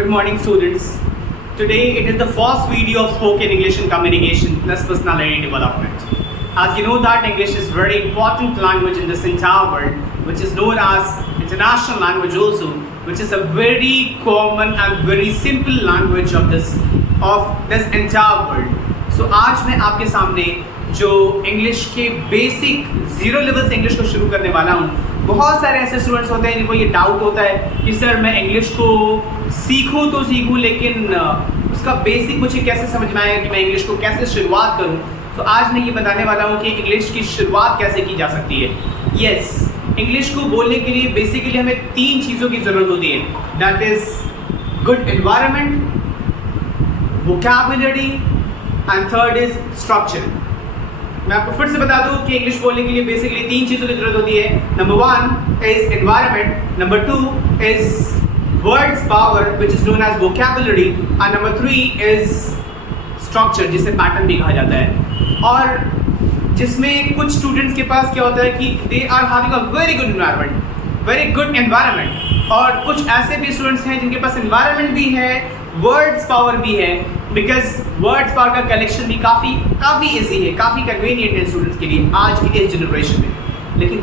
Good morning, students. Today it is the first video of spoken English and communication plus personality development. As you know that English is very important language in this entire world, which is known as international language also, which is a very common and very simple language of this entire world. So आज मैं आपके सामने जो English के basic zero level से English को शुरू करने वाला हूँ. बहुत सारे ऐसे स्टूडेंट्स होते हैं जिनको ये डाउट होता है कि सर मैं इंग्लिश को सीखूं तो सीखूं, लेकिन उसका बेसिक मुझे कैसे समझ में आएगा कि मैं इंग्लिश को कैसे शुरुआत करूं. तो आज मैं ये बताने वाला हूं कि इंग्लिश की शुरुआत कैसे की जा सकती है. यस, इंग्लिश को बोलने के लिए बेसिकली हमें 3 चीज़ों की ज़रूरत होती है. That is good environment, vocabulary and third is structure. मैं आपको फिर से बता दूं कि इंग्लिश बोलने के लिए बेसिकली 3 चीज़ों की जरूरत होती है. Number 1 is environment, number 2 is words power which is known as vocabulary, and number 3 is structure जिसे पैटर्न भी कहा जाता है. और जिसमें कुछ स्टूडेंट्स के पास क्या होता है कि they are having a very good environment, और कुछ ऐसे भी स्टूडेंट्स हैं जिनके पास एनवायरनमेंट भी है, वर्ड्स पावर भी है, बिकॉज वर्ड्स पावर का कलेक्शन भी काफ़ी ईजी है, काफ़ी कन्वीनियंट है स्टूडेंट्स के लिए आज के इस जनरेशन में. लेकिन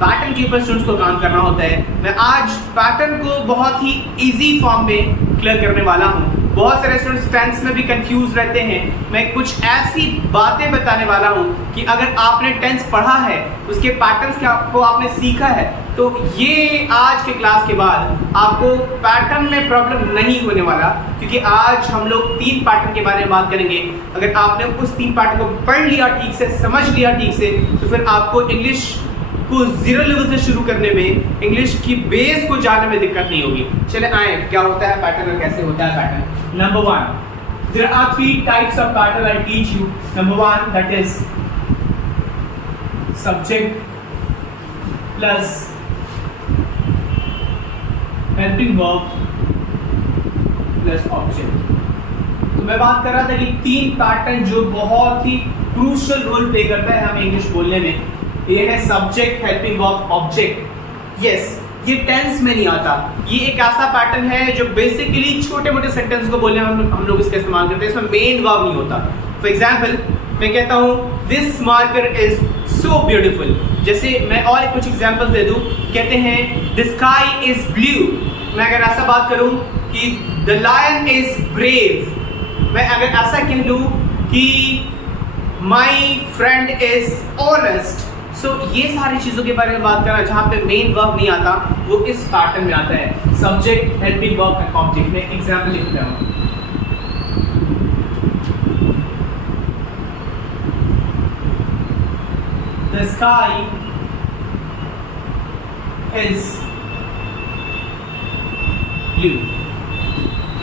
पैटर्न के ऊपर स्टूडेंट्स को काम करना होता है. मैं आज पैटर्न को बहुत ही ईजी फॉर्म में क्लियर करने वाला हूँ. बहुत सारे स्टूडेंट्स टेंस में भी कंफ्यूज रहते हैं. मैं कुछ ऐसी बातें बताने वाला हूँ कि अगर आपने टेंस पढ़ा है, उसके पैटर्न्स को आपने सीखा है, तो ये आज के क्लास के बाद आपको पैटर्न में प्रॉब्लम नहीं होने वाला, क्योंकि आज हम लोग 3 पैटर्न के बारे में बात करेंगे. अगर आपने उस 3 पैटर्न को पढ़ लिया ठीक से, समझ लिया ठीक से, तो फिर आपको इंग्लिश को जीरो लेवल से शुरू करने में, इंग्लिश की बेस को जानने में दिक्कत नहीं होगी. चले आए, क्या होता है पैटर्न और कैसे होता है pattern. Number 1, there are 3 types of pattern I'll teach you. Number 1, that is subject plus helping verb plus object. तो मैं बात कर रहा था कि 3 पैटर्न जो बहुत ही क्रूशियल रोल प्ले करता है हमें इंग्लिश बोलने में. ये है subject, helping verb, object. Yes, ये टेंस में नहीं आता. ये एक ऐसा पैटर्न है जो बेसिकली छोटे मोटे सेंटेंस को बोलने में हम लोग इसका इस्तेमाल करते हैं. इसमें मेन वर्ब नहीं होता. फॉर एग्जाम्पल मैं कहता हूँ this marker is so beautiful. जैसे मैं और कुछ एग्जाम्पल्स दे दूँ. कहते हैं द स्काई इज ब्लू. मैं अगर ऐसा बात करूँ कि द लायन इज ब्रेव. मैं अगर ऐसा कह लूँ कि माई फ्रेंड इज ऑनेस्ट. सो ये सारी चीज़ों के बारे में बात करना जहाँ पे मेन वर्ब नहीं आता, वो इस पैटर्न में आता है. Subject, helping verb and object. में एग्जाम्पल लिख रहा हूँ. The sky is blue.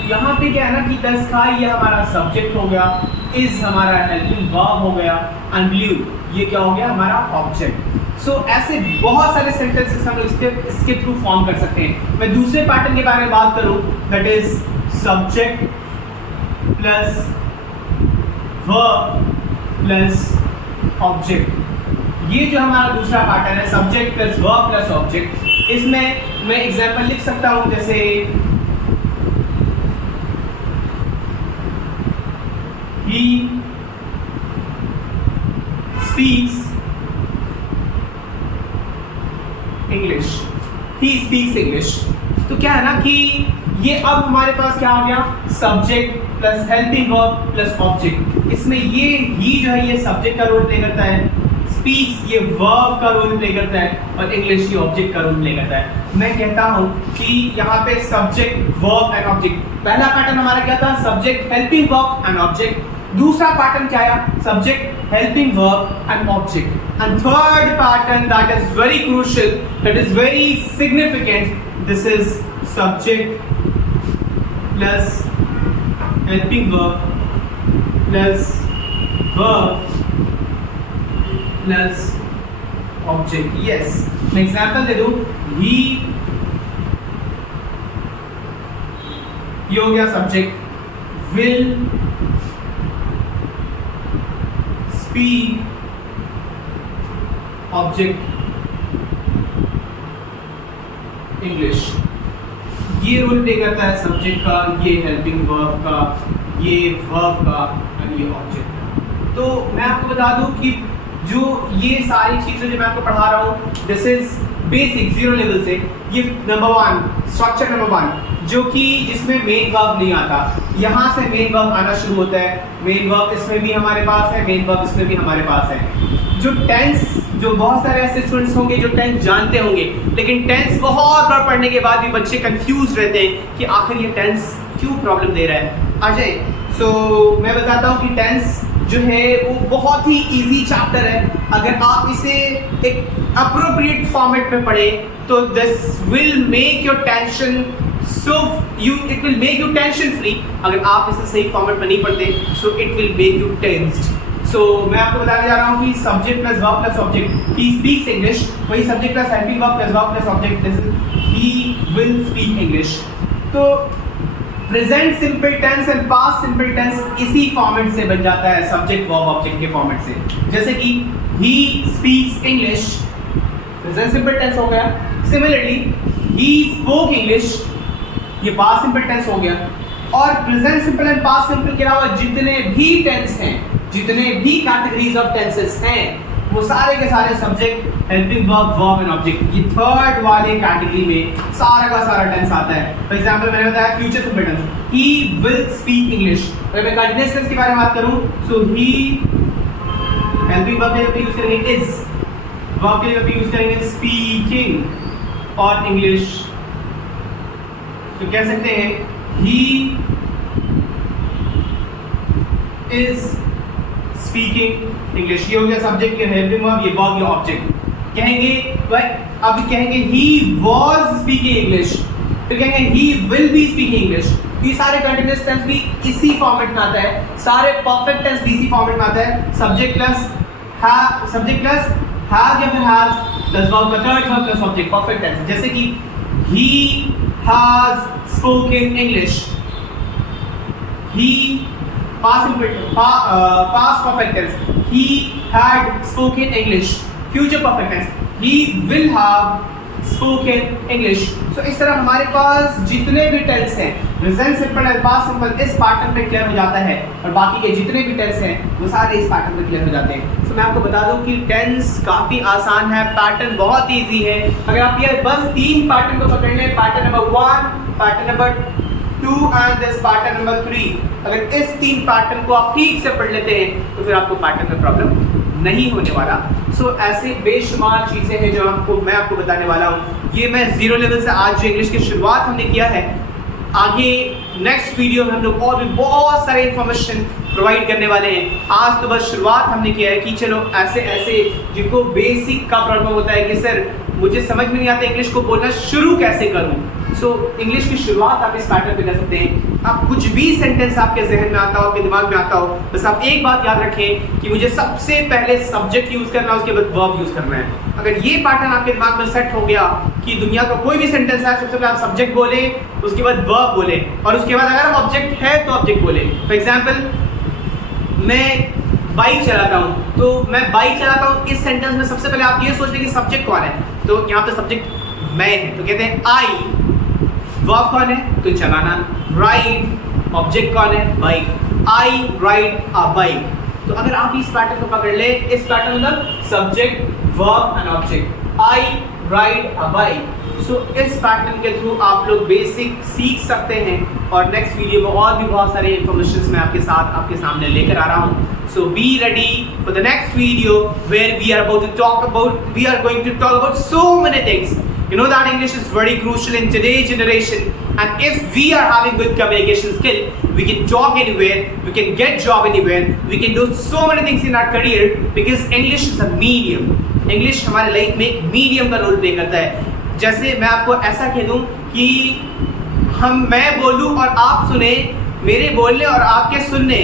यहाँ पे क्या है ना कि द स्काई ये हमारा सब्जेक्ट हो गया, इज हमारा हेल्पिंग वर्ब हो गया, एंड ब्लू ये क्या हो गया हमारा ऑब्जेक्ट. सो ऐसे बहुत सारे सेंटेंसेस हम लोग इसके थ्रू फॉर्म कर सकते हैं. मैं दूसरे पैटर्न के बारे में बात करूं, that is subject plus verb plus object. ये जो हमारा दूसरा पैटर्न है subject plus verb plus object, इसमें मैं एग्जांपल लिख सकता हूं जैसे he speaks English. He speaks English. तो क्या है ना कि ये अब हमारे पास क्या आ गया, subject plus helping verb plus object. इसमें ये ही जो है ये सब्जेक्ट का रोल प्ले करता है, स्पीक्स ये वर्ब का रोल प्ले करता है, और इंग्लिश ये ऑब्जेक्ट का रोल प्ले करता है. मैं कहता हूँ कि यहाँ पे सब्जेक्ट, वर्ब एंड ऑब्जेक्ट. पहला पैटर्न हमारा क्या था, subject, helping verb and object. दूसरा पैटर्न क्या आया, subject, helping verb and object. And third pattern that is very crucial, that is very significant, this is subject plus helping verb plus verb plus object. Yes, मैं example दे दूं. ही ये हो गया subject. Will speak object English. ये role play करता है subject का, ये हेल्पिंग वर्ब का, ये वर्ब का और ये ऑब्जेक्ट का। तो मैं आपको बता दूं कि जो ये सारी चीज़ें जो मैं आपको पढ़ा रहा हूँ, दिस इज बेसिक 0 लेवल से। ये नंबर 1 स्ट्रक्चर नंबर 1 जो कि जिसमें मेन वर्ब नहीं आता, यहाँ से मेन वर्ब आना शुरू होता है। मेन वर्ब इसमें भी हमारे पास है, मेन वर्ब इसमें भी हमारे पास है। जो टेंस, जो बहुत सारे ऐसे स्टूडेंट्स होंगे जो टेंस जानते होंगे, लेकिन टेंस बहुत बार पढ़ने के बाद भी बच्चे कंफ्यूज रहते हैं कि आखिर ये टेंस क्यों प्रॉब्लम दे रहा है। अजय, सो मैं बताता हूँ कि टेंस जो है वो बहुत ही इजी चैप्टर है। अगर आप इसे एक अप्रोप्रिएट फॉर्मेट में पढ़ें तो this will make your tension it will make you tension free. अगर आप इसे सही फॉर्मेट में नहीं पढ़ते so it will make you tensed. So मैं आपको बताने जा रहा हूँ कि subject plus verb plus object, he speaks English, वही subject plus helping verb plus verb plus object, this is he will speak English. तो present simple tense and past simple tense इसी फॉर्मेट से बन जाता है, सब्जेक्ट वर्ब ऑब्जेक्ट के format से। जैसे कि he speaks English, present simple tense हो गया। सिमिलरली ही स्पोक इंग्लिश, ये पास्ट सिंपल टेंस हो गया। और present simple and past simple के अलावा जितने भी टेंस हैं, जितने भी कैटेगरीज ऑफ टेंसेस हैं, वो सारे के सारे subject, helping verb, verb and object, ये थर्ड वाले कैटेगरी में सारा का सारा टेंस आता है। फॉर एग्जांपल मैंने बताया future simple tense, he will speak English. अगर मैं कंटीन्यूअस टेंस के बारे में बात करूं सो ही हेल्पिंग वर्ब के लिए यूज करेंगे इज, वर्ब के लिए यूज करेंगे स्पीकिंग और इंग्लिश। तो कह सकते हैं ही इज स्पीकिंग इंग्लिश। ये हो गया सब्जेक्ट, ये हेल्पिंग वर्ब, ये वर्ब, ये ऑब्जेक्ट। कहेंगे अब कहेंगे ही वाज स्पीकिंग इंग्लिश, फिर कहेंगे he will be speaking English. ये सारे कंटीन्यूअस टेंस भी इसी फॉर्मेट में आता है, सारे परफेक्ट टेंस भी इसी फॉर्मेट में आता है। सब्जेक्ट प्लस हैव या फिर हैज प्लस वर्ब का third verb plus object, perfect tense. जैसे कि he has spoken English, he past perfect tense, he had spoken English, future perfect tense, he will have spoken English। so इस तरह हमारे पास जितने भी टेंस हैं, present simple और पास्ट सिंपल, इस पैटर्न पे क्लियर हो जाता है, और बाकी के जितने भी टेंस हैं वो सारे इस पैटर्न पे क्लियर हो जाते हैं। मैं आपको बता दूं कि टेंस काफ़ी आसान है, पैटर्न बहुत इजी है। अगर आप ये बस 3 पैटर्न को पकड़ लें, pattern number 1, pattern number 2 and this pattern number 3, अगर इस 3 पैटर्न को आप ठीक से पढ़ लेते हैं तो फिर आपको पैटर्न में प्रॉब्लम नहीं होने वाला। ऐसे बेशुमार चीज़ें हैं जो मैं आपको बताने वाला हूँ। ये मैं 0 लेवल से आज जो इंग्लिश की शुरुआत हमने किया है, आगे नेक्स्ट वीडियो में हम लोग और भी बहुत सारे इन्फॉर्मेशन प्रोवाइड करने वाले हैं। आज तो बस शुरुआत हमने किया है कि चलो ऐसे ऐसे जिनको बेसिक का प्रॉब्लम होता है कि सर मुझे समझ में नहीं आता इंग्लिश को बोलना शुरू कैसे करूं, इंग्लिश की शुरुआत आप इस पैटर्न पे कर सकते हैं। आप कुछ भी सेंटेंस आपके जहन में आता हो, आपके दिमाग में आता हो, बस आप एक बात याद रखें कि मुझे सबसे पहले सब्जेक्ट यूज करना है, उसके बाद वर्ब यूज करना है। अगर ये पैटर्न आपके दिमाग में सेट हो गया कि दुनिया का कोई भी सेंटेंस है, सबसे पहले आप सब्जेक्ट बोले, उसके बाद वर्ब बोले, और उसके बाद अगर ऑब्जेक्ट है तो ऑब्जेक्ट बोले। फॉर एग्जाम्पल मैं बाइक चलाता हूँ, तो मैं बाइक चलाता हूँ, इस सेंटेंस में सबसे पहले आप ये सोच लें कि सब्जेक्ट कौन है, तो यहाँ पे सब्जेक्ट मैं है, तो कहते हैं आई। वर्ब कौन है, तो चलाना। राइड ऑब्जेक्ट कौन है, bike. I ride a bike. तो अगर आप इस पैटर्न को पकड़ ले, इस पैटर्न मतलब subject verb and object, I ride a bike. इस पैटर्न के थ्रू आप लोग बेसिक सीख सकते हैं, और नेक्स्ट वीडियो में और भी बहुत सारे इन्फॉर्मेशन मैं आपके सामने लेकर आ रहा हूँ। So be ready for the next video where we are going to talk about so many things. You know that English is very crucial in today's generation, and if we are having good communication skill, we can talk anywhere, we can get job anywhere, we can do so many things in our career, because English is a medium. English हमारे life में एक medium का role play करता है। जैसे मैं आपको ऐसा कह दूं कि मैं बोलूं और आप सुने, मेरे बोलने और आपके सुनने,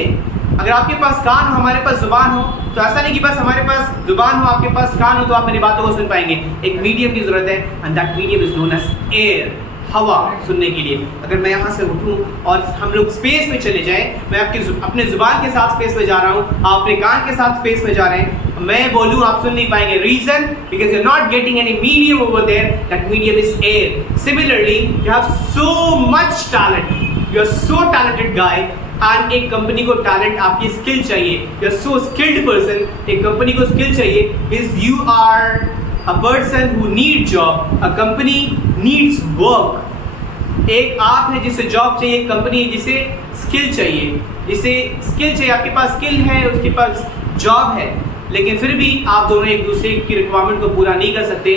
अगर आपके पास कान हो, हमारे पास जुबान हो, तो ऐसा नहीं कि बस हमारे पास जुबान हो, आपके पास कान हो तो आप मेरी बातों को सुन पाएंगे। एक मीडियम की जरूरत है, and that medium is known as air, हवा सुनने के लिए। अगर मैं यहाँ से उठूँ और हम लोग स्पेस में चले जाएं, मैं अपने जुबान के साथ स्पेस में जा रहा हूँ, आप अपने कान के साथ स्पेस में जा रहे हैं, मैं बोलूं आप सुन नहीं पाएंगे. Reason because you are not getting any medium over there. That medium is air. Similarly you have so much talent. You are so talented guy and एक कंपनी को टैलेंट आपकी स्किल चाहिए. You are so skilled person. एक company को skill चाहिए. Is you are a person who needs job, a company needs work. एक आप है जिसे जॉब चाहिए, एक कंपनी जिसे स्किल चाहिए, जिसे स्किल चाहिए. आपके पास स्किल है, उसके पास जॉब है, लेकिन फिर भी आप दोनों एक दूसरे की रिक्वायरमेंट को पूरा नहीं कर सकते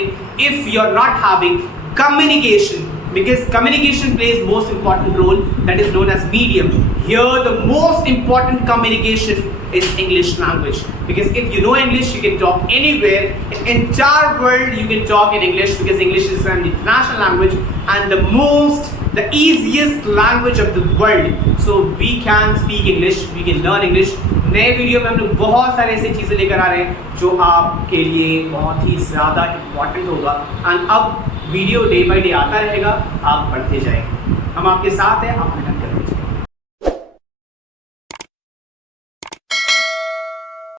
if you are not having communication. Because communication plays most important role, that is known as medium. Here the most important communication is English language. Because if you know English, you can talk anywhere. In entire world you can talk in English, because English is an international language and the easiest language of the world. So we can speak English, we can learn English. नए video में हम लोग बहुत सारे ऐसी चीज़ें लेकर आ रहे हैं जो आपके लिए बहुत ही ज़्यादा इम्पॉर्टेंट होगा. एंड अब वीडियो डे बाय डे आता रहेगा, आप पढ़ते जाएंगे. हम आपके साथ हैं, आप मेहनत करते जाएंगे.